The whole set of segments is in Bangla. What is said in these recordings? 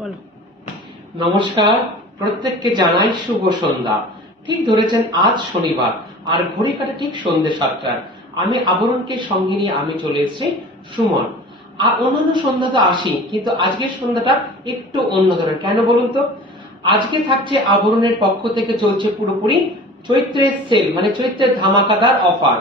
বলো। নমস্কার, প্রত্যেককে জানাই শুভ সন্ধ্যা। ঠিক ধরেছেন, আজ শনিবার আর ঘড়ি কাটে ঠিক সন্ধ্যে 7টার। আমি আবরণকে সঙ্গে নিয়ে আমি চলে এসেছি সুমন। আর অন্যান্য সন্ধ্যা তো আসি, কিন্তু আজকের সন্ধ্যাটা একটু অন্য ধরনের। কেন বলুন তো? আজকে থাকছে আবরণের পক্ষ থেকে চলছে পুরোপুরি চৈত্রের সেল, মানে চৈত্রের ধামাকাদার অফার।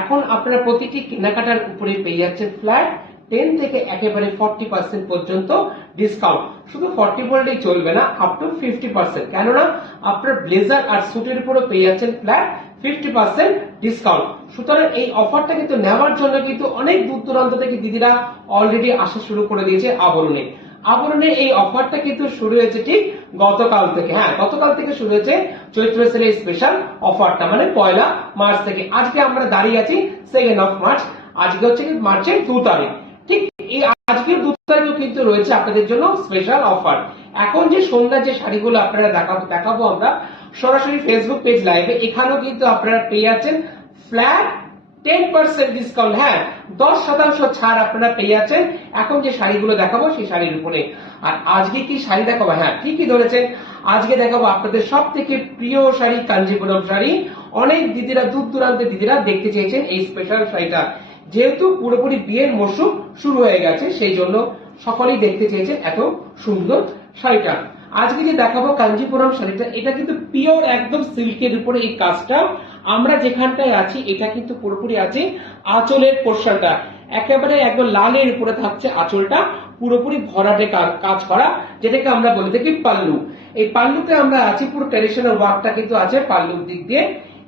এখন আপনারা প্রতিটি কেনাকাটার উপরে পেয়ে যাচ্ছেন ফ্ল্যাট 10 থেকে একেবারে 40% পর্যন্ত ডিসকাউন্ট। শুধু 40 বললেই চলবে না, আপ টু 50%। কেননা আপনার ব্লেজার আর স্যুটের উপরও পেয়ে যাচ্ছেন ফ্ল্যাট 50% ডিসকাউন্ট। সুতরাং এই অফারটা কিন্তু নেওয়ার জন্য কিন্তু অনেক দূর দূরান্ত থেকে দিদিরা অলরেডি আসা শুরু করে দিয়েছে আবরণে। আবরণের এই অফারটা কিন্তু শুরু হয়েছে ঠিক গতকাল থেকে। হ্যাঁ, গতকাল থেকে শুরু হয়েছে চৈত্র সেলের স্পেশাল অফারটা, মানে 1 মার্চ থেকে। আজকে আমরা দাঁড়িয়ে আছি 2 মার্চ। আজকে হচ্ছে মার্চের 2 তারিখ। ঠিক এই আজকের 2 তারিখও কিন্তু রয়েছে আপনাদের জন্য স্পেশাল অফার। এখন যে সন্ধ্যার যে শাড়িগুলো আপনারা দেখাবো আমরা সরাসরি ফেসবুক পেজ লাইভে, এখানেও কিন্তু আপনারা পেয়ে যাচ্ছেন ফ্ল্যাট 10% ডিসকাউন্ট। হ্যাঁ, 10% ছাড় আপনারা পেয়ে যাচ্ছেন এখন যে শাড়িগুলো দেখাবো সেই শাড়ির উপরে। আর আজকে কি শাড়ি দেখাবো? হ্যাঁ, ঠিকই ধরেছেন, আজকে দেখাবো আপনাদের সব থেকে প্রিয় শাড়ি, কাঞ্জিপুরম শাড়ি। অনেক দিদিরা, দূর দূরান্তের দিদিরা দেখতে চেয়েছেন এই স্পেশাল শাড়িটা। যেহেতু পুরোপুরি বিয়ের মরশুম শুরু হয়ে গেছে, সেই জন্য সকলেই দেখতে চেয়েছেন এত সুন্দর শাড়িটা। আজকে যে দেখাবো কাঞ্জিপুরম শাড়িটা, এটা কিন্তু পিওর একদম সিল্কের উপরে এই কাজটা। আমরা যেখানটায় আছি এটা কিন্তু পুরোপুরি আছে আঁচলের পোর্শনটা, একেবারে একদম লালের উপরে থাকছে আঁচলটা, পুরোপুরি ভরাটে কাজ করা, যেটাকে আমরা বলে থাকি পাল্লু। এই পাল্লুতে আমরা আছি, পুরো ট্র্যাডিশনাল ওয়ার্কটা কিন্তু আছে পাল্লুর দিক দিয়ে।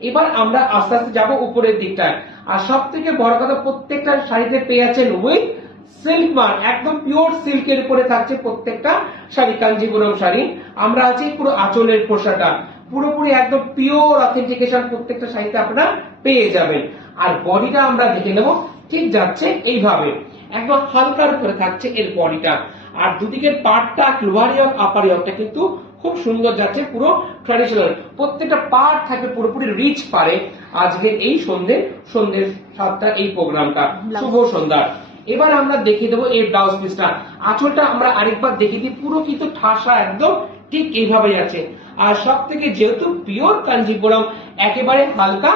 এবার আমরা আস্তে আস্তে যাবো উপরের দিকটায়। আর সব থেকে বড় কথা, প্রত্যেকটা শাড়িতে পেয়ে আছেন উইথ সিল্ক মার্ক, একদম পিওর সিল্কের উপরে থাকছে প্রত্যেকটা শাড়ি, কাঞ্জিপুরম শাড়ি। আমরা আছি পুরো আঁচলের পোশাকটা পুরোপুরি একদম পিওর অথেন্টিকেশন প্রত্যেকটা শাড়িতে আপনারা পেয়ে যাবেন। আর বডিটা আমরা দেখে নেব, ঠিক যাচ্ছে এইভাবে, একদম হালকার উপরে থাকছে এর বডিটা। আর দুদিকের পার্টটা, লোয়ার ইয়ক আপার ইয়কটা কিন্তু খুব সুন্দর যাচ্ছে, পুরো ট্র্যাডিশনাল। প্রত্যেকটা পার্ট থাকবে পুরোপুরি রিচ পারে। আজকে এই সন্ধ্যে 7টা এই প্রোগ্রামটা, শুভ সন্ধ্যা। এবার আমরা দেখিয়ে দেবো এই ব্লাউজ পিসটা। আঁচলটা আমরা আরেকবার দেখিয়ে দিই, পুরো কিন্তু ঠাসা একদম ঠিক এইভাবেই আছে। আর সব থেকে যেহেতু পিওর কাঞ্জিপুরম, একেবারে হালকা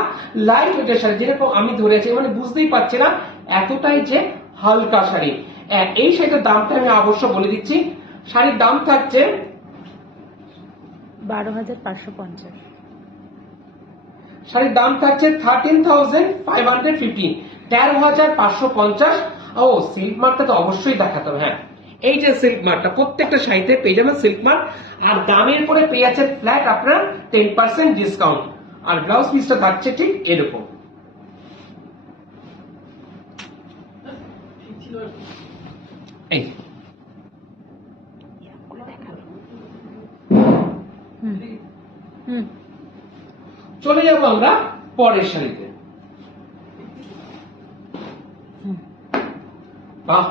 লাইট ওয়েটের শাড়ি, যেরকম আমি ধরেছি, মানে বুঝতেই পারছি না এতটাই যে হালকা শাড়ি। এই শাড়িটার দামটা আমি অবশ্য বলে দিচ্ছি। শাড়ির দাম থাকছে 12,550। শাড়ির দাম থাকছে 13,550, 13,550। ও, সিল্ক মার্কটা তো অবশ্যই দেখাতে হবে। হ্যাঁ, এই যে সিল্ক মার্কটা প্রত্যেকটা শাড়িতে পেয়ে যাবেন সিল্ক মার্ক। আর দামের পরে পেয়ে যাচ্ছেন ফ্ল্যাট আপনার 10% ডিসকাউন্ট। আর ব্লাউজ পিসটা থাকছে ঠিক এরকম। এই চলে যাবো আমরা পরের শাড়িতে। বাহ,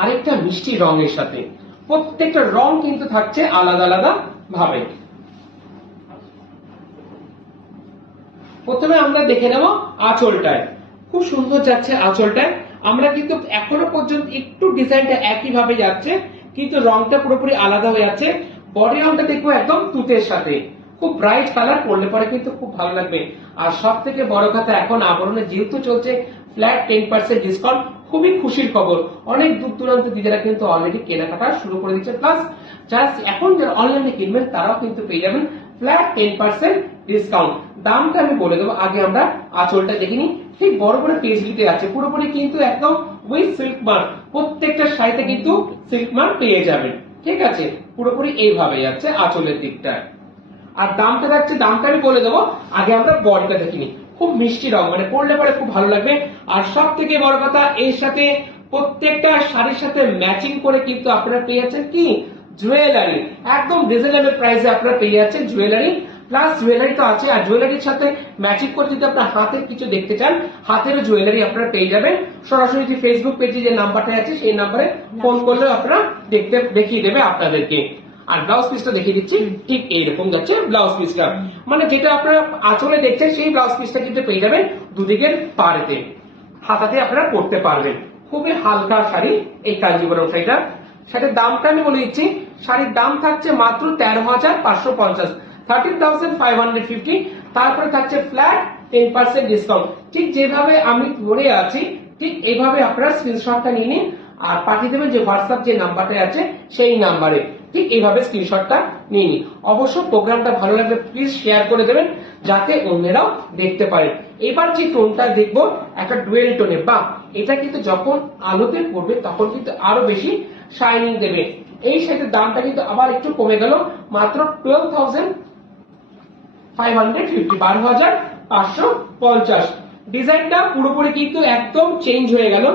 আরেকটা মিষ্টি রঙের সাথে, প্রত্যেকটা রং কিন্তু থাকছে আলাদা আলাদা ভাবে। প্রথমে আমরা দেখে নেব আঁচলটায়, খুব সুন্দর যাচ্ছে আঁচলটায়। আমরা কিন্তু এখনো পর্যন্ত একটু ডিজাইনটা একই ভাবে যাচ্ছে, কিন্তু রংটা পুরোপুরি আলাদা হয়ে যাচ্ছে। বডি রংটা দেখবো একদম তুতের সাথে, খুব ব্রাইট কালার, পরলে পরে কিন্তু খুব ভালো লাগবে। আর সব থেকে বড় কথা, এখন আবরণে যেহেতু চলছে ফ্ল্যাট 10% ডিসকাউন্ট, খুবই খুশির খবর। অনেক দূর দূরান্ত দিদিরা কিন্তু অলরেডি কেনাকাটা শুরু করে দিচ্ছে। প্লাস যারা এখন যারা অনলাইনে কিনবেন তারাও কিন্তু পেয়ে যাবেন ফ্ল্যাট 10% ডিসকাউন্ট। দামটা আমি বলে দেবো, আগে আমরা আঁচলটা দেখিনি। ঠিক বড় বড় পেজগুলিতে আছে, পুরোপুরি কিন্তু একদম উইথ সিল্ক মার্ক, প্রত্যেকটা শাড়িতে কিন্তু সিল্ক মার্ক পেয়ে যাবেন। ঠিক আছে, পুরোপুরি এইভাবে যাচ্ছে আঁচলের দিকটা। আর দামটা থাকছে, দামটা আমি বলে দেবো, আগে আমরা বডিটা দেখিনি। খুব মিষ্টি রং, মানে পরলে পরে খুব ভালো লাগবে। আর সব থেকে বড় কথা, এর সাথে প্রত্যেকটা শাড়ির সাথে ম্যাচিং করে কিন্তু আপনারা পেয়ে যাচ্ছেন কি জুয়েলারি, একদম রিজনেবল প্রাইসে আপনারা পেয়ে যাচ্ছেন জুয়েলারি। প্লাস জুয়েলারি তো আছে, আর জুয়েলারির সাথে ম্যাচিং করে যদি আপনার হাতের কিছু দেখতে চান, হাতেরও জুয়েলারি আপনারা পেয়ে যাবেন। সরাসরি যে ফেসবুক পেজে যে নাম্বারটা আছে সেই নাম্বারে ফোন করলেও আপনারা দেখিয়ে দেবে আপনাদেরকে। আর ব্লাউজ পিসটা দেখিয়ে দিচ্ছি, ঠিক এইরকম যাচ্ছে ব্লাউজ পিসটা, মানে যেটা আপনারা আঁচলে দেখছেন সেই ব্লাউজ পিসটা কিন্তু পেয়ে যাবেন দুদিকের পাড়েতে, হাতাতে আপনারা পরতে পারবেন। খুবই হালকা শাড়ি এই কাঞ্জিপুরম শাড়িটা। সেটার দামটা আমি বলে দিচ্ছি, শাড়ির দাম থাকছে মাত্র 13,550, 13,550। তারপরে থাকছে ফ্ল্যাট 10% ডিসকাউন্ট। ঠিক যেভাবে আমি ধরে আছি ঠিক এইভাবে আপনারা স্ক্রিনশটটা নিয়ে নিন আর পাঠিয়ে দেবেন যে হোয়াটসঅ্যাপ যে নাম্বারটা আছে সেই নাম্বারে। ঠিক এইভাবে স্ক্রিনশটটা নিয়ে নিন। অবশ্য প্রোগ্রামটা ভালো লাগলে প্লিজ শেয়ার করে দেবেন যাতে অন্যরাও দেখতে পারেন। এবার যে টোনটা দেখবো একটা ডুয়েল টোনে, বা এটা কিন্তু যখন আলোতে পড়বে তখন কিন্তু আরো বেশি শাইনিং দেবে। এই শাড়ির দামটা কিন্তু আবার একটু কমে গেল, মাত্র 12,550, 12,550। ডিজাইনটা পুরোপুরি কিন্তু একদম চেঞ্জ হয়ে গেল,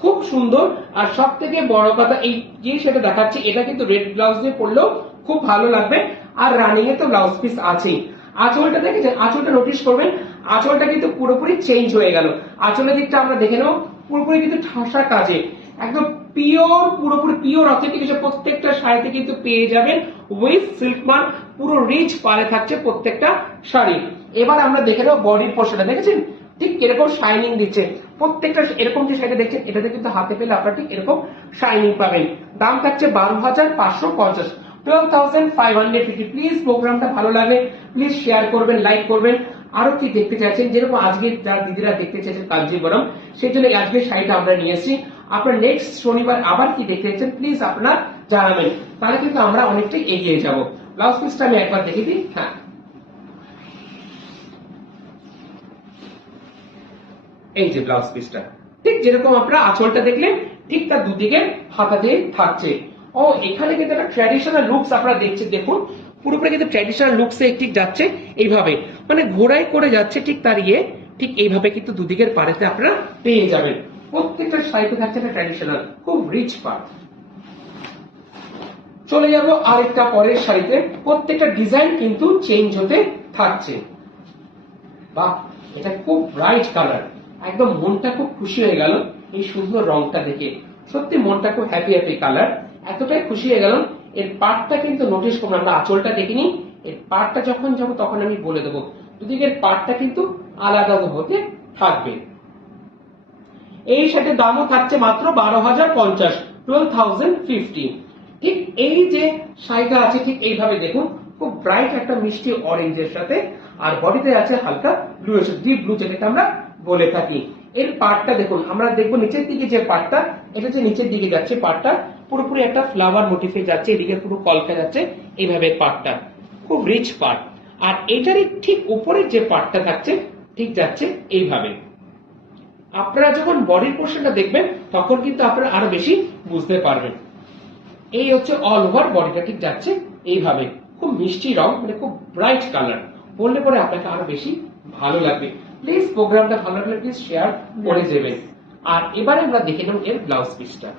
খুব সুন্দর। আর সব থেকে বড় কথা এই যে সেটা দেখাচ্ছে এটা কিন্তু রেড ব্লাউজ দিয়ে পরলেও খুব ভালো লাগবে। আর রানিং এ তো ব্লাউজ পিস আছেই। আঁচলটা দেখেছেন, আঁচলটা নোটিস করবেন, আঁচলটা কিন্তু পুরোপুরি চেঞ্জ হয়ে গেল। আঁচলের দিকটা আমরা দেখে নেব, পুরোপুরি কিন্তু ঠাসা কাজে একদম পিওর, পুরোপুরি পিওর অথেন্টিক প্রত্যেকটা শাড়িতে কিন্তু পেয়ে যাবেন উইথ সিল্ক মার্ক। পুরো রিচ পারে থাকছে প্রত্যেকটা শাড়ি। এবার আমরা দেখে নেব বডির পোর্শনটা, দেখেছেন ঠিক এরকম শাইনিং দিচ্ছে প্রত্যেকটা। এরকম যে শাড়িটা দেখছেন এটাতে কিন্তু হাতে পেলে আপনারা ঠিক এরকম শাইনিং পাবেন। দাম থাকছে 12,550, 12,550। প্লিজ প্রোগ্রামটা ভালো লাগে প্লিজ শেয়ার করবেন, লাইক করবেন। আরো কি দেখতে চাইছেন, যেরকম আজকে যারা দিদিরা দেখতে চাইছেন কাঞ্জিবরম, সেই জন্য আজকে শাড়িটা আমরা নিয়ে এসেছি। আপনার নেক্সট শনিবার আবার কি দেখতে চাইছেন প্লিজ আপনার জানাবেন, তাহলে কিন্তু আমরা অনেকটাই এগিয়ে যাব। ব্লাউজ পিসটা আমি একবার দেখে দিই। হ্যাঁ, এই যে ব্লাউজ পিসটা ঠিক যেরকম আপনারা আঁচলটা দেখলেন ঠিক তার দুদিকে হাতা দিয়ে থাকছে। ও এখানে কিন্তু একটা ট্র্যাডিশনাল লুকস আপনারা দেখছেন, দেখুন পুরোপুরি কিন্তু ট্র্যাডিশনাল লুকসে ঠিক যাচ্ছে এইভাবে, মানে ঘোড়াই করে যাচ্ছে ঠিক তার ঠিক এইভাবে কিন্তু দুদিকের পাড়েতে আপনারা পেয়ে যাবেন। প্রত্যেকটা শাড়িতে থাকছে একটা ট্র্যাডিশনাল খুব রিচ পার্ট। চলে যাব আরেকটা পরের শাড়িতে, প্রত্যেকটা ডিজাইন কিন্তু চেঞ্জ হতে থাকছে। বাহ, এটা খুব ব্রাইট কালার, একদম মনটা খুব খুশি হয়ে গেল এই সুন্দর রংটা দেখে। সত্যি মনটা খুব হ্যাপি হ্যাপি কালার, এতটাই খুশি হয়ে গেল। এর পার্টটা কিন্তু নোটিস করুন, আমরা আঁচলটা দেখিনি, এর পার্টটা যখন যাবো তখন আমি বলে দেবো। দুদিকের পার্টটা কিন্তু আলাদা হতে থাকবে। এই শাড়ির দামও থাকছে মাত্র 12,050, 12,050। ঠিক এই যে শাড়িটা আছে ঠিক এইভাবে দেখুন, খুব ব্রাইট একটা মিষ্টি অরেঞ্জের সাথে, আর বডিতে আছে হালকা ব্লু, ডিপ ব্লু যেটাকে আমরা বলে থাকি। এর পার্টটা দেখুন, আমরা দেখবো নিচের দিকে যে পার্টটা, এটা যে নিচের দিকে যাচ্ছে পার্টটা পুরোপুরি একটা ফ্লাওয়ার মোটিফে যাচ্ছে, এদিকে পুরো কলকা যাচ্ছে এইভাবে পার্টটা, খুব রিচ পার্ট। আর এটারই ঠিক উপরের যে পার্টটা থাকছে ঠিক যাচ্ছে এইভাবে। আপনারা যখন বডির পোর্শনটা দেখবেন তখন কিন্তু আপনারা আরো বেশি বুঝতে পারবেন। এই হচ্ছে অল ওভার বডিটা ঠিক যাচ্ছে এইভাবে, খুব মিষ্টি রং, মানে খুব ব্রাইট কালার, বললে পরে আপনাকে আরো বেশি ভালো লাগবে। প্লিজ প্রোগ্রামটা ভালো লাগলে প্লিজ শেয়ার করে দেবেন। আর এবারে আমরা দেখে নেব এর ব্লাউজ পিসটা।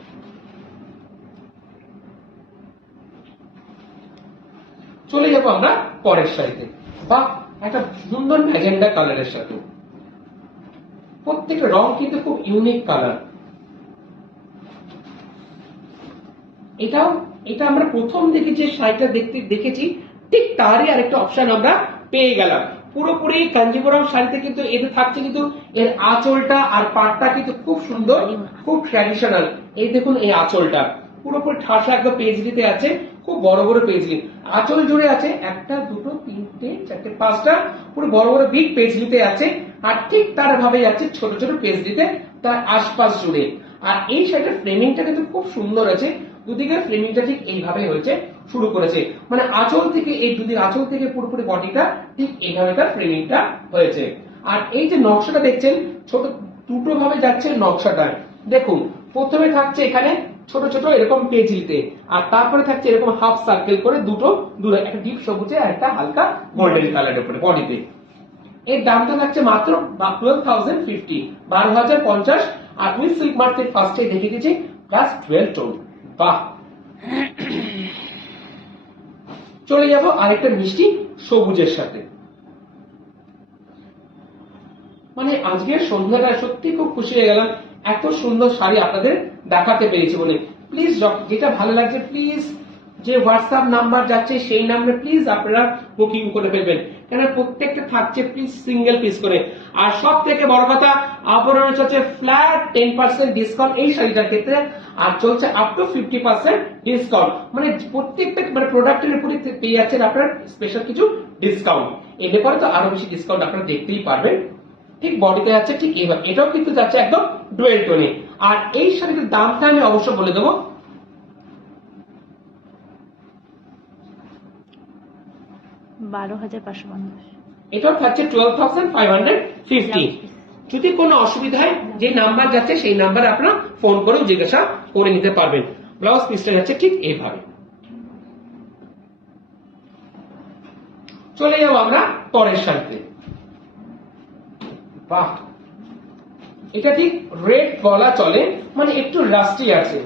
চলে যাবো আমরা পরের শাড়িতে। বা একটা সুন্দর ম্যাজেন্ডা কালারের সাথে, প্রত্যেকটা রং কিন্তু খুব ইউনিক কালার। এটা আমরা প্রথম দিকে যে শাড়িটা দেখেছি ঠিক তারই আরেকটা অপশন আমরা পেয়ে গেলাম। পুরোপুরি কাঞ্জিপুরম শাড়িতে কিন্তু এতে থাকছে কিন্তু এর আঁচলটা আর পাটটা কিন্তু খুব সুন্দর, খুব ট্র্যাডিশনাল। এই দেখুন এই আঁচলটা পুরোপুরি ঠাসা একদম পেজলিতে আছে, খুব বড় বড় পেজলি। আঁচল জুড়ে আছে একটা, দুটো, তিনটে, চারটে, পাঁচটা পুরো বড় বড় বিগ পেজলিতে আছে। আর ঠিক তার ভাবে যাচ্ছে ছোট ছোট পেজলিতে তার আশপাশ জুড়ে। আর এই শাড়িটার ফ্রেমিংটা কিন্তু খুব সুন্দর আছে, দুদিকে ফ্রেমিংটা ঠিক এইভাবে হয়েছে, শুরু করেছে মানে আঁচল থেকে, এই দুদিকে আঁচল থেকে পুরোপুরি বডিটা ঠিক এইভাবে তার ফ্রেমিংটা হয়েছে। আর এই যে নকশাটা দেখছেন ছোট দুটো ভাবে যাচ্ছে নকশাটা, দেখুন প্রথমে থাকছে এখানে ছোট ছোট এরকম পেজলিতে, আর তারপরে থাকছে এরকম হাফ সার্কেল করে দুটো দূরে, একটা ডিপ সবুজে আর একটা হালকা গোল্ডেন কালারের উপরে বডিতে। এর দামটা থাকছে মাত্র 12,050, 12,050। আর উইথ সিল্ক মার্কেট ফার্স্টে দেখে দিয়েছি প্লাস 12 টোন। বাহ, চলে যাব আরেকটা মিষ্টি সবুজের সাথে। মানে আজকের সন্ধ্যাটা সত্যি খুব খুশি হয়ে গেলাম, এত সুন্দর শাড়ি আপনাদের দেখাতে পেরেছি বলে। প্লিজ যেটা ভালো লাগছে প্লিজ যে হোয়াটসঅ্যাপ নাম্বার যাচ্ছে সেই নাম্বারে প্লিজ আপনারা বুকিং করে ফেলবেন, কেন প্রত্যেকটা থাকছে প্লিজ সিঙ্গেল পিস করে। আর সব থেকে বড় কথা, আবরণ হচ্ছে ফ্ল্যাট 10% ডিসকাউন্ট এই শাড়িটার ক্ষেত্রে, আর চলছে আপ টু 50% ডিসকাউন্ট, মানে প্রত্যেকটা মানে প্রোডাক্টের উপরে পেয়ে যাচ্ছেন আপনারা স্পেশাল কিছু ডিসকাউন্ট। এর ব্যাপারে তো আরো বেশি ডিসকাউন্ট আপনারা দেখতেই পারবেন। ঠিক বডিতে যাচ্ছে ঠিক এইভাবে, এটাও কিন্তু যাচ্ছে একদম ডুয়েল টোনে। আর এই শাড়িটার দামটা আমি অবশ্য বলে দেবো, 12,550। এটাও থাকছে 12,550। যদি কোনো অসুবিধা হয় যে নাম্বার যাচ্ছে সেই নাম্বারে আপনারা ফোন করেও জিজ্ঞাসা করে নিতে পারবেন। ব্লাউজ পিসটা যাচ্ছে ঠিক এইভাবে। চলে যাবো আমরা পরের শাড়িতে। বাহ, এটা ঠিক রেড বলা চলে, মানে একটু রাস্টি আছে।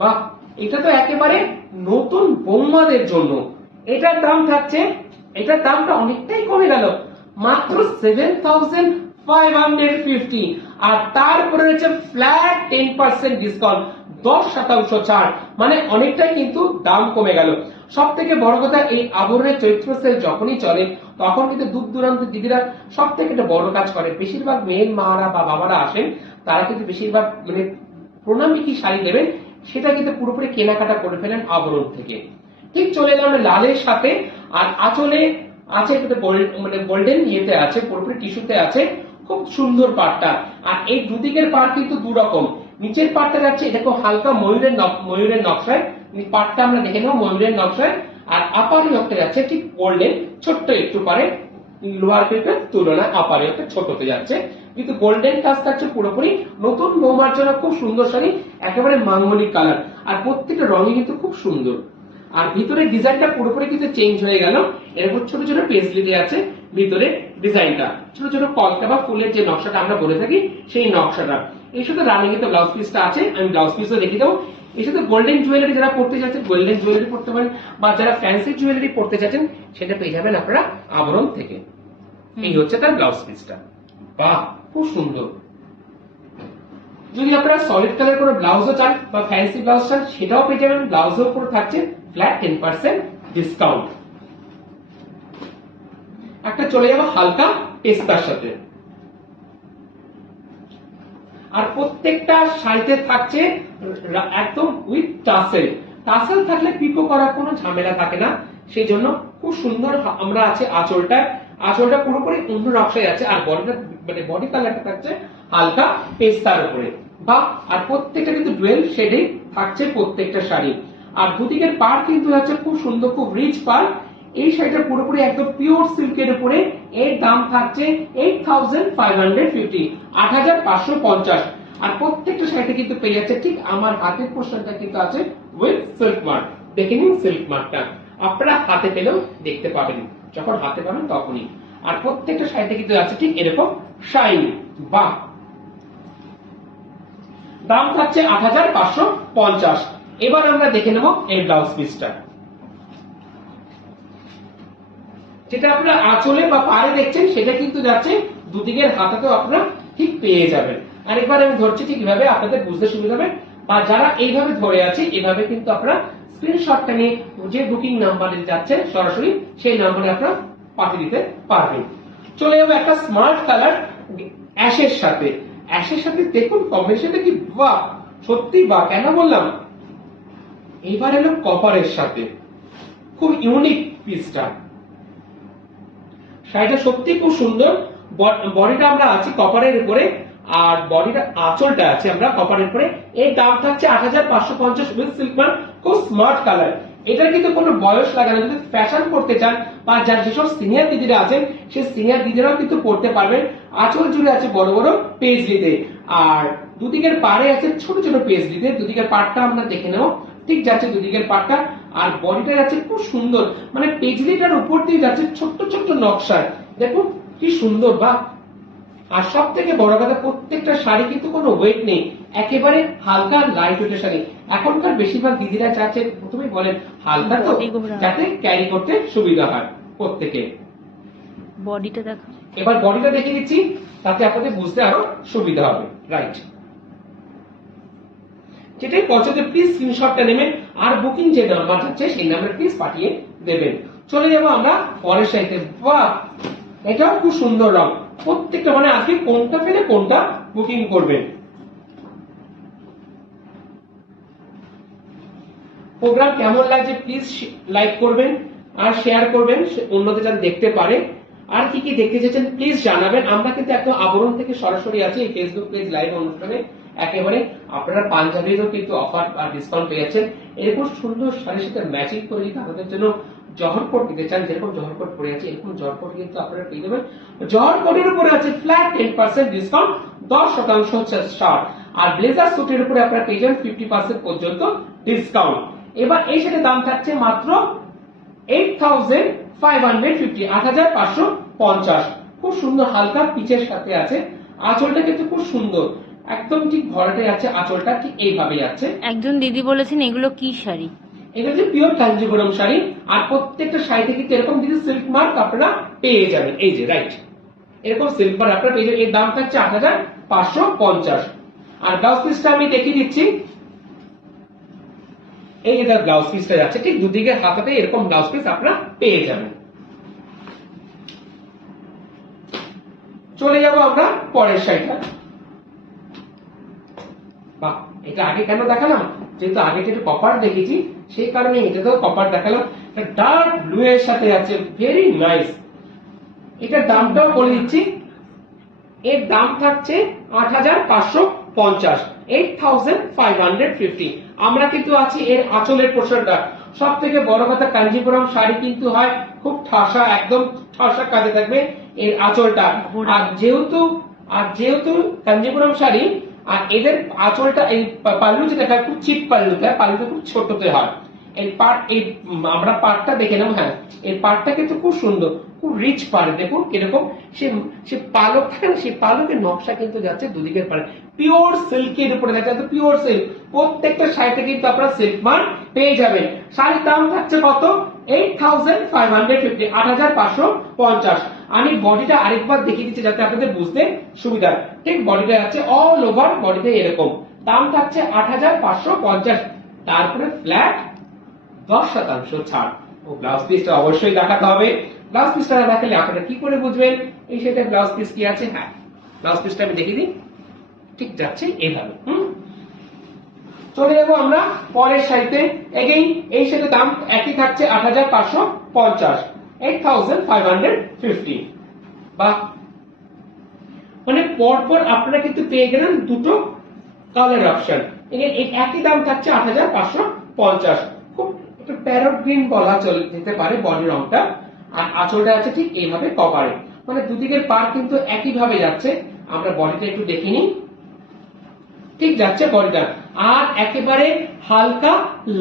বাহ, এটা তো একেবারে নতুন বৌমাদের জন্য। এটার দাম থাকছে, এটার দামটা অনেকটাই কমে গেল, মাত্র 7,550। আর তারপরে রয়েছে ফ্ল্যাট 10% ডিসকাউন্ট, 10% ছাড়, মানে অনেকটাই কিন্তু দাম কমে গেল। সব থেকে বড় কথা, এই আবরণের চৈত্র সেল যখনই চলে তখন কিন্তু দূর দূরান্ত দিদিরা সব থেকে একটা বড় কাজ করে, বেশিরভাগ মেয়ের মারা বা বাবারা আসেন, তারা কিন্তু বেশিরভাগ মানে প্রণামী কি শাড়ি দেবেন সেটা কিন্তু পুরোপুরি কেনাকাটা করে ফেলেন আবরণ থেকে। ঠিক চলে এলাম লালের সাথে, আর আঁচলে আছে মানে গোল্ডেন ইয়েতে আছে, পুরোপুরি টিস্যুতে আছে, খুব সুন্দর পাটটা। আর এই দুদিকের পাট কিন্তু দু রকম, নিচের পাটটা যাচ্ছে দেখো হালকা ময়ূরের নকশায়, পাটটা আমরা দেখে নেব ময়ূরের নকশায়। আর আপার ইয়কটা যাচ্ছে ঠিক গোল্ডেন, ছোট্ট একটু পারে লোয়ার পেপের তুলনায় আপার ইয়কটা ছোট হতে যাচ্ছে, কিন্তু গোল্ডেন কাজ থাকছে পুরোপুরি। নতুন বৌমার জন্য খুব সুন্দর শাড়ি, একেবারে মাঙ্গলিক কালার, আর প্রত্যেকটা রঙই কিন্তু খুব সুন্দর। আর ভিতরে ডিজাইনটা পুরোপুরি কিন্তু চেঞ্জ হয়ে গেল, এরপর ছোট ছোট পেজলি দিয়ে আছে ভিতরে ডিজাইনটা, ছোট ছোট কলকা বা ফুলের যে নকশাটা আমরা বলে থাকি সেই নকশাটা। এর সাথে রানিং এর ব্লাউজ পিসটা আছে, আমি ব্লাউজ পিসও দেখিয়ে দেবো। এর সাথে গোল্ডেন জুয়েলারি যারা পড়তে চাচ্ছেন গোল্ডেন জুয়েলারি পড়তে পারেন, বা যারা ফ্যান্সি জুয়েলারি পড়তে চাচ্ছেন সেটা পেয়ে যাবেন আপনারা আবরণ থেকে। এই হচ্ছে তার ব্লাউজ পিসটা। বাহ, খুব সুন্দর। যদি আপনারা সলিড কালার করে ব্লাউজও চান বা ফ্যান্সি ব্লাউজ চান সেটাও পেয়ে যাবেন, ব্লাউজের উপর থাকছে ফ্ল্যাট 10% ডিসকাউন্ট। একটা চলে যাবো হালকা পেস্তার সাথে, আর প্রত্যেকটা শাড়িতে থাকছে একদম উইথ টাসেল। টাসেল থাকলে পিকো করার কোনো ঝামেলা থাকে না, সেই জন্য খুব সুন্দর আমরা আছে আঁচলটা, আঁচলটা পুরোপুরি অন্য নকশায় আছে, আর বডিটা মানে বডি কালারটা থাকছে হালকা পেস্তার উপরে। বা আর প্রত্যেকটা কিন্তু ডুয়েল শেডে থাকছে প্রত্যেকটা শাড়ি। আর দুদিকের পার কিন্তু হচ্ছে খুব সুন্দর, খুব রিচ পার। এই শাড়িটা পুরোপুরি একদম পিওর সিল্কের উপরে, এর দাম থাকছে 8,550, 8,550। আর প্রত্যেকটা শাড়িতে কিন্তু পেয়ে যাচ্ছে ঠিক আমার হাতের পোর্শনটা কিন্তু আছে উইথ সিল্ক মার্ক। দেখে নিন সিল্ক মার্কটা, আপনারা হাতে পেলেও দেখতে পাবেন, যখন হাতে পাবেন তখনই। আর প্রত্যেকটা শাড়িতে কিন্তু আছে ঠিক এরকম শাইন। বাহ, দাম থাকছে 8,550। এবার আমরা দেখে নেব এই ব্লাউজ পিসটা, যেটা আপনারা আঁচলে বা পাড়ে দেখছেন সেটা কিন্তু যাচ্ছে দুদিকের হাতাতেও আপনারা ঠিক পেয়ে যাবেন। আরেকবার আমি ধরছি ঠিক এভাবে, আপনাদের বুঝতে সুবিধা হবে। বা যারা এইভাবে ধরে আছে এভাবে কিন্তু আপনারা স্ক্রিনশটটা নিয়ে যে বুকিং নাম্বারে যাচ্ছে সরাসরি সেই নাম্বারে আপনারা পাঠিয়ে দিতে পারবেন। চলে যাবে একটা স্মার্ট কালার অ্যাশের সাথে। অ্যাশের সাথে দেখুন কম্বিনেশনটা কি, বাহ, সত্যি বাহ। কেন বললাম, এইবার এলো কপারের সাথে, খুব ইউনিক পিসটা। শাড়িটা সত্যি খুব সুন্দর। বডিটা আমরা আছি কপারের উপরে, আর বডিটা আঁচলটা আছে আমরা কপারের উপরে। এর দাম থাকছে 8,550 উইথ সিল্ক মার্ক, খুব স্মার্ট কালার। এটার কিন্তু কোনো বয়স লাগে না, যদি ফ্যাশন করতে চান বা যার যেসব সিনিয়র দিদিরা আছেন সেই সিনিয়র দিদিরাও কিন্তু পড়তে পারবেন। আঁচল জুড়ে আছে বড় বড় পেজলিতে, আর দুদিকের পাড়ে আছে ছোট ছোট পেজলিতে। দুদিকের পাড়টা আমরা দেখে নেব, ঠিক যাচ্ছে দুদিকের পাটটা। আর বডিটা যাচ্ছে খুব সুন্দর, মানে পেজলিটার উপর দিয়ে যাচ্ছে ছোট্ট ছোট্ট নকশায়, দেখুন কি সুন্দর। বা আর সব থেকে বড় কথা, প্রত্যেকটা শাড়ি কিন্তু কোনো ওয়েট নেই, একেবারে হালকা লাইট ওয়েটের শাড়ি। এখনকার বেশিরভাগ দিদিরা চাচ্ছে প্রথমেই বলেন হালকা তো, যাতে ক্যারি করতে সুবিধা হয় প্রত্যেকে। বডিটা দেখো, এবার বডিটা দেখে দিচ্ছি, তাতে আপনাদের বুঝতে আরো সুবিধা হবে। রাইট, যেটাই পছন্দ প্লিজ স্ক্রিনশটটা নেবেন আর বুকিং যে নাম্বার আছে সেই নাম্বারে প্লিজ পাঠিয়ে দেবেন। চলে যাবো আমরা পরের সাইডে। বাহ, এটাও খুব সুন্দর রং। প্রত্যেকটা মানে আজকে কোনটা ফেলে কোনটা বুকিং করবেন। প্রোগ্রাম কেমন লাগছে প্লিজ লাইক করবেন আর শেয়ার করবেন, অন্যদের যেন দেখতে পারে। আর কি কি দেখতে চাইছেন প্লিজ জানাবেন। আমরা কিন্তু একদম আবরণ থেকে সরাসরি আছি এই ফেসবুক পেজ লাইভ অনুষ্ঠানে। একেবারে আপনারা পাঞ্জাবিরও কিন্তু অফার আর ডিসকাউন্ট পেয়ে যাচ্ছেন। এরকম সুন্দর শাড়ির সাথে ম্যাচিং করে যদি আপনাদের জন্য জহর কোট নিতে চান, যেরকম জহর কোট পরে আছে এরকম জহর কোট কিন্তু আপনারা পেয়ে যাবেন। জহর কোটের উপরে আছে ফ্ল্যাট 10% ডিসকাউন্ট, 10% হচ্ছে ছাড়। আর ব্লেজার স্যুটের উপরে আপনারা পেয়ে যাবেন 50% পর্যন্ত ডিসকাউন্ট। এবার এই সেটের দাম থাকছে মাত্র 8550, 8550। খুব সুন্দর হালকা পিচের সাথে আছে। আঁচলটা কিন্তু খুব সুন্দর, একদম ঠিক ভরাটে আছে আঁচলটা, ঠিক এইভাবেই আছে। একজন দিদি বলেছেন এগুলো কি শাড়ি? এটা হচ্ছে পিওর কাঞ্জিপুরম শাড়ি। আর প্রত্যেকটা শাড়িতে কিন্তু এরকম যদি সিল্ক মার্ক আপনারা পেয়ে যাবেন। এই যে রাইট, এরকম সিল্ক মার্ক আপনারা পেয়ে যাবেন। এর দাম থাকছে 8550। আর ব্লাউজ পিসটা আমি দেখিয়ে দিচ্ছি। এই যে তার ব্লাউজ পিসটা যাচ্ছে, ঠিক দুদিকে হাতাতে এরকম ব্লাউজ পিস আপনারা পেয়ে যাবেন। চলে যাব আমরা পরের শাড়িটা। বাহ, এটা আগে কেন দেখালাম, যেহেতু আগে একটু কপার দেখেছি সেই কারণে এটাতেও কপার দেখালাম। ডার্ক ব্লু এর সাথে আছে, ভেরি নাইস। এটার দামটাও বলে দিচ্ছি। এর দাম থাকছে 8550, 8550। আমরা কিন্তু আছি এর আঁচলের পোর্শনটা। সব থেকে বড় কথা, কাঞ্জিপুরম শাড়ি কিন্তু হয় খুব ঠাসা, একদম ঠাসা কাজে থাকবে এর আঁচলটা। আর যেহেতু কাঞ্জিপুরম শাড়ি, আর এদের আঁচলটা এই পাল্লু যেটা খুব চিপ পাল্লুটা, পাল্লুটা খুব ছোটতে হয়। এই পার্ট, এই আমরা পার্টটা দেখে নেব। হ্যাঁ, এই পার্টটা কিন্তু খুব সুন্দর, খুব রিচ পার্ট। দেখুন কিরকম সে পালক থাকে না, সেই পালকের নকশা কিন্তু যাচ্ছে দুদিকের পারে। পিওর সিল্কের উপরে যাচ্ছে, পিওর সিল্ক। প্রত্যেকটা শাড়িতে কিন্তু আপনারা সিল্ক মার্ক পেয়ে যাবেন। শাড়ির দাম থাকছে কত? 8550, 8550। আমি বডিটা আরেকবার দেখিয়ে দিচ্ছি যাতে আপনাদের বুঝতে সুবিধা। ঠিক বডিটা আছে অল ওভার, বডিতে এরকম। দাম থাকছে 8550, তারপরে ফ্ল্যাট 10% ছাড়। ও ব্লাউজ পিসটা অবশ্যই দেখাতে হবে। ব্লাউজ পিসটা না দেখালে আপনারা কি করে বুঝবেন এই সেটা ব্লাউজ পিস কি আছে? হ্যাঁ, ব্লাউজ পিসটা আমি দেখিয়ে দিই। ঠিক যাচ্ছে এইভাবে। চলে যাবো আমরা পরের শাড়িতে। এগেইন এই সেটা দাম একই থাকছে 8550, 8550। বা মানে পরপর আপনারা কিন্তু পেয়ে গেলেন দুটো কালার অপশন। একই দাম থাকছে 8550। খুব একটু প্যারট গ্রিন বলা যেতে পারে বডি রংটা। আর আঁচলটা আছে ঠিক এইভাবে কভারে, মানে দুদিকের পার কিন্তু একই ভাবে যাচ্ছে। আমরা বডিটা একটু দেখে নিই। ঠিক যাচ্ছে বডিটা। আর একেবারে হালকা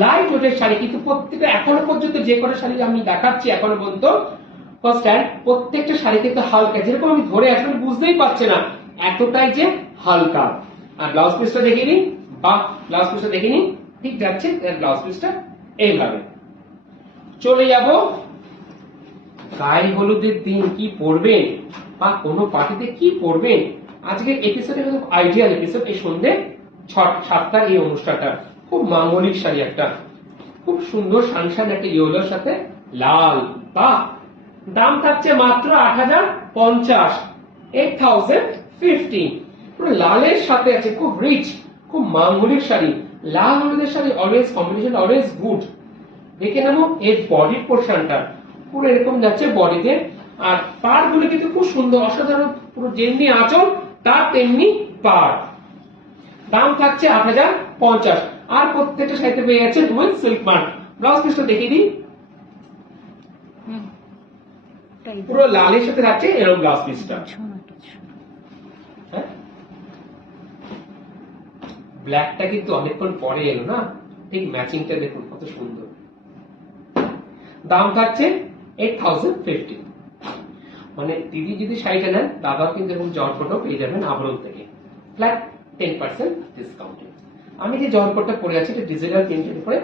লাইট ওয়েটের শাড়ি কিন্তু প্রত্যেকটা, এখনো পর্যন্ত যে কটা শাড়ি আমি দেখাচ্ছি এখনো পর্যন্ত ফার্স্ট হ্যান্ড, প্রত্যেকটা শাড়ি কিন্তু হালকা, যেরকম আমি ধরে আসলে বুঝতেই পারছি না এতটাই যে হালকা। আর ব্লাউজ পিসটা দেখিয়ে নিন। বা ব্লাউজ পিসটা দেখে নিন, ঠিক যাচ্ছে ব্লাউজ পিসটা এইভাবে। চলে যাব গায়ে হলুদের দিন কি পরবেন বা কোনো পার্টিতে কি পরবেন। আজকের এপিসোডে খুব আইডিয়াল এপিসোড। এই সন্ধ্যে 7টার এই অনুষ্ঠানটা খুব মাঙ্গলিক শাড়ি, একটা খুব সুন্দর সানসান একটা ইয়েলোর সাথে লাল। বা দাম থাকছে মাত্র 8050, 8050। পুরো লালের সাথে আছে, খুব রিচ, খুব মাঙ্গলিক শাড়ি। লাল হলুদের sari always combination always good. দেখে নেবো এর বডির পোর্শনটা পুরো এরকম যাচ্ছে বডিতে। আর পাড় গুলো কিন্তু খুব সুন্দর, অসাধারণ। পুরো যেমনি আঁচল তার তেমনি পাড়। দাম থাকছে 8050। আর প্রত্যেকটা শাড়িতে পেয়ে যাচ্ছে উইথ সিল্ক মার্ক। ব্লাউজ পিসটা দেখিয়ে দিই। পুরো লালের সাথে যাচ্ছে এরকম ব্লাউজ পিসটা। ব্ল্যাকটা কিন্তু অনেকক্ষণ পরে এলো না, ঠিক ম্যাচিংটা দেখুন কত সুন্দর। দাম থাকছে 8050। মানে দিদি যদি শাড়িটা নেন, দাদাও কিন্তু এরকম জর্পটাও পেয়ে যাবেন আবরণ থেকে, ফ্ল্যাট 10% ডিসকাউন্টে। আমি যে জর্পটটা পরে আছি এটা ডিজিটাল প্রিন্টের উপরে।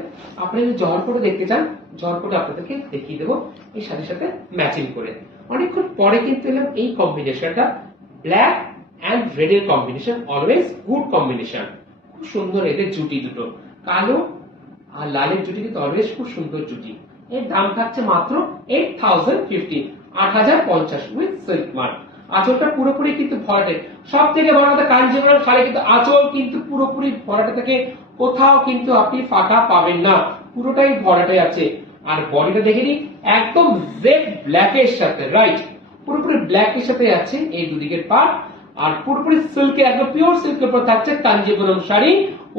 আপনি যদি জর্পটা দেখতে চান, জর্পটা আপনাদেরকে দেখিয়ে দেবো এই শাড়ির সাথে ম্যাচিং করে। অনেকক্ষণ পরে কিন্তু এলাম এই কম্বিনেশনটা, ব্ল্যাক অ্যান্ড রেড এর কম্বিনেশন অলওয়েজ গুড কম্বিনেশন। খুব সুন্দর এদের জুটি দুটো, কালো আর লালের জুটি কিন্তু অলওয়েজ খুব সুন্দর জুটি। এর দাম থাকছে মাত্র 8050, 8050 উইথ সিল্ক মার্ক। আঁচলটা পুরোপুরি কিন্তু ভরাটে, সব থেকে বড় কথা কাঞ্জিভরম শাড়ি কিন্তু আঁচল কিন্তু পুরোপুরি ভরাটে থাকে, কোথাও কিন্তু আপনি ফাঁকা পাবেন না, পুরোটাই ভরাটে আছে। আর বডিটা দেখে নিন, একদম জেড ব্ল্যাকের সাথে, রাইট, পুরোপুরি ব্ল্যাকের সাথে আছে এই দুদিকের পার্ট। আর পুরোপুরি সিল্কে, একদম পিওর সিল্কের উপর থাকছে Kanjeevaram sari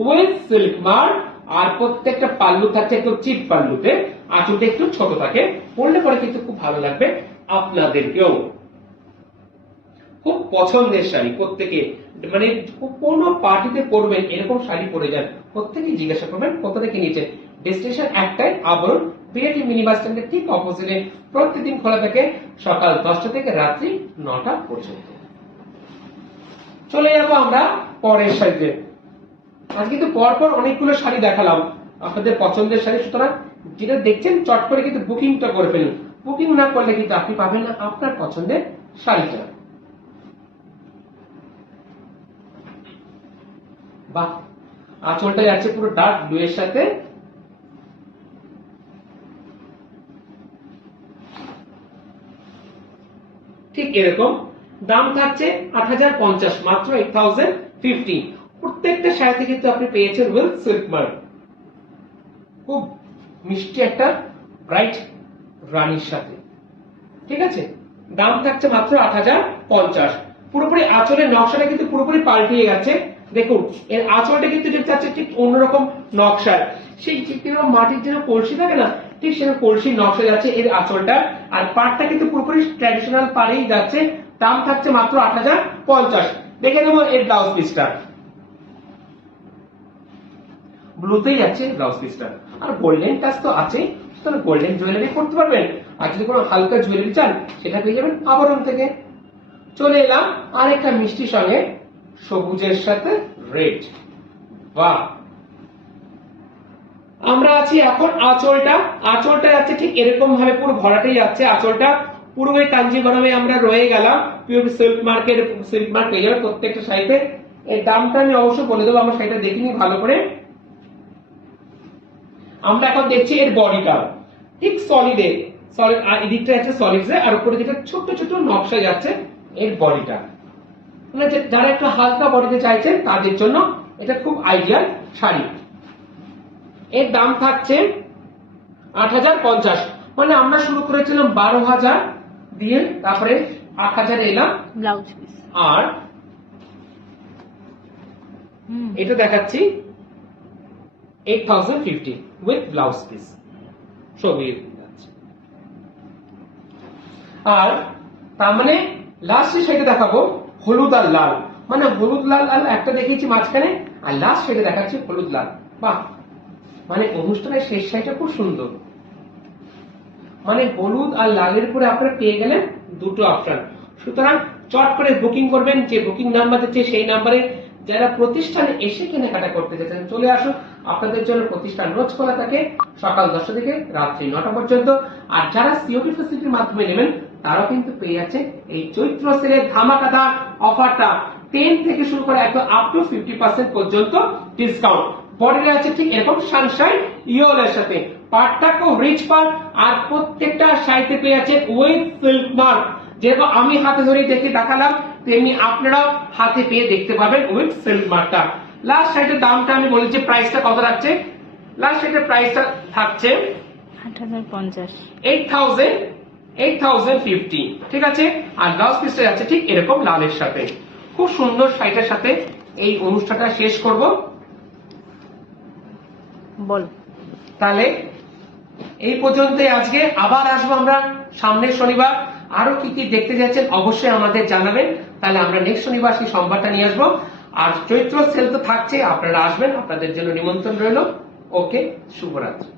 with silk mark. আর প্রত্যেকটা পাল্লু থাকছে একদম চিপ পাল্লুতে, আঁচলটা একটু ছোট থাকে, পরলে পরে কিন্তু খুব ভালো লাগবে আপনাদেরকেও। খুব পছন্দের শাড়ি, প্রত্যেকে মানে কোন পার্টিতে পরবেন এরকম শাড়ি পরে যান, প্রত্যেকে জিজ্ঞাসা করবেন কোথা থেকে নিয়েছেন। ডেস্টিনেশন একটাই, আবরণ, বিআরটি মিনি বাস স্ট্যান্ডের ঠিক অপোজিটে। প্রতিদিন খোলা থাকে সকাল 10টা থেকে রাত্রি 9টা পর্যন্ত। চলে যাবো আমরা পরের শাড়িতে। আজ কিন্তু পরপর অনেকগুলো শাড়ি দেখালাম আপনাদের পছন্দের শাড়ি, সুতরাং যেটা দেখছেন চট করে কিন্তু বুকিংটা করে ফেলুন। বুকিং না করলে কিন্তু আপনি পাবেন না আপনার পছন্দের শাড়িটা। বাহ, আঁচলটা যাচ্ছে পুরো ডার্ক ব্লু এর সাথে, ঠিক এরকম। দাম থাকছে 8050, মাত্র 8050। প্রত্যেকটা শাড়িতে কিন্তু আপনি পেয়েছেন উইথ সিল্ক মার্ক। খুব মিষ্টি একটা ব্রাইট রানীর সাথে, ঠিক আছে। দাম থাকছে মাত্র 8050। পুরোপুরি আঁচলের নকশাটা কিন্তু পুরোপুরি পাল্টিয়ে গেছে। দেখুন এর আঁচলটা কিন্তু যেটা আছে ঠিক অন্যরকম নকশার, সেই যেরকম মাটির যেরকম কলসি থাকে না, ঠিক সেরকম কলসির নকশা যাচ্ছে এর আঁচলটা। আর পাড়টা কিন্তু পুরোপুরি ট্র্যাডিশনাল পাড়েই যাচ্ছে। দাম থাকছে মাত্র 8050। দেখে নেবো এর ব্লাউজ পিসটা, ব্লুতেই যাচ্ছে ব্লাউজ পিসটা। আর গোল্ডেন টাচ তো আছে, সুতরাং গোল্ডেন জুয়েলারি করতে পারবেন। আর যদি কোনো হালকা জুয়েলারি চান সেটা পেয়ে যাবেন আবরণ থেকে। চলে এলাম আরেকটা মিষ্টি সঙ্গে, সবুজের সাথে রেড। বাহ, আমরা আছি এখন আঁচলটা যাচ্ছে ঠিক এরকম ভাবে পুরো ভরাটেই যাচ্ছে আঁচলটা। পুরো ওই কাঞ্জিভরমে আমরা রয়ে গেলাম, পিওর সিল্ক মার্কের সিল্ক মার্ক পেয়ে যাবে প্রত্যেকটা শাড়িতে। এই দামটা আমি অবশ্যই বলে দেবো, আমার শাড়িটা দেখিনি ভালো করে। আমরা এখন দেখছি এর বডিটা, ঠিক সলিড আর এদিকটা আছে সলিড, আর উপরে যেটা ছোট ছোট নকশা যাচ্ছে এর বডিটা। মানে যারা একটু হালকা বডিতে চাইছেন তাদের জন্য এটা খুব আইডিয়াল শাড়ি। এর দাম থাকছে 8050। মানে আমরা শুরু করেছিলাম 12000 দিয়ে, তারপরে 8000 এলাম ব্লাউজ পিস। আর এটা দেখাচ্ছি 8050 উইথ ব্লাউজ পিস। ছবি আর তার মানে লাস্টে সেটা দেখাবো হলুদ আর লাল। মানে হলুদ লাল আর একটা দেখিয়েছি মাঝখানে, আর লাস্ট সেটা দেখাচ্ছি হলুদ লাল। বাহ, মানে অনুষ্ঠানের শেষ শাড়িটা খুব সুন্দর। মানে হলুদ আর লালের উপরে আপনারা পেয়ে গেলেন দুটো অপশন। সুতরাং চট করে বুকিং করবেন, যে বুকিং নাম্বার দিচ্ছে সেই নাম্বারে। যারা প্রতিষ্ঠানে এসে কেনাকাটা করতে চাইছেন চলে আসুন, আপনাদের জন্য প্রতিষ্ঠান রোজ খোলা থাকে সকাল 10টা থেকে রাত্রি 9টা পর্যন্ত। আর যারা সিওপি ফ্যাসিলিটির মাধ্যমে নেবেন তারাও কিন্তু পেয়ে যাচ্ছে এই চৈত্র সেলের ধামাকাদার অফারটা। 10 থেকে শুরু করে একদম আপ টু 50% পর্যন্ত ডিসকাউন্ট। বডিটা আছে ঠিক এরকম সানশাইন ইয়োলের সাথে, পার্টটাকেও রিচ পার্ট। আর প্রত্যেকটা শাড়িতে পেয়ে যাচ্ছে উইথ সিল্ক মার্ক। যেরকম আমি হাতে ধরে দেখে দেখালাম, তেমনি আপনারাও হাতে পেয়ে দেখতে পাবেন উইথ সিল্ক মার্কটা। লাস্ট শাড়িটার দামটা আমি বলেছি, প্রাইসটা কত রাখছে। লাস্ট শাড়িটার প্রাইসটা থাকছে 8050, 8050, ঠিক আছে। আর ব্লাউজ পিসটা যাচ্ছে ঠিক এরকম লালের সাথে। খুব সুন্দর শাড়িটার সাথে এই অনুষ্ঠানটা শেষ করব। বল তাহলে এই পর্যন্তই আজকে। আবার আসবো আমরা সামনের শনিবার। আরো কি কি দেখতে যাচ্ছেন অবশ্যই আমাদের জানাবেন, তাহলে আমরা নেক্সট শনিবার সেই সোমবারটা নিয়ে আসবো। আর চৈত্র সেল তো থাকছে, আপনারা আসবেন, আপনাদের জন্য নিমন্ত্রণ রইল। ওকে, শুভরাত্রি।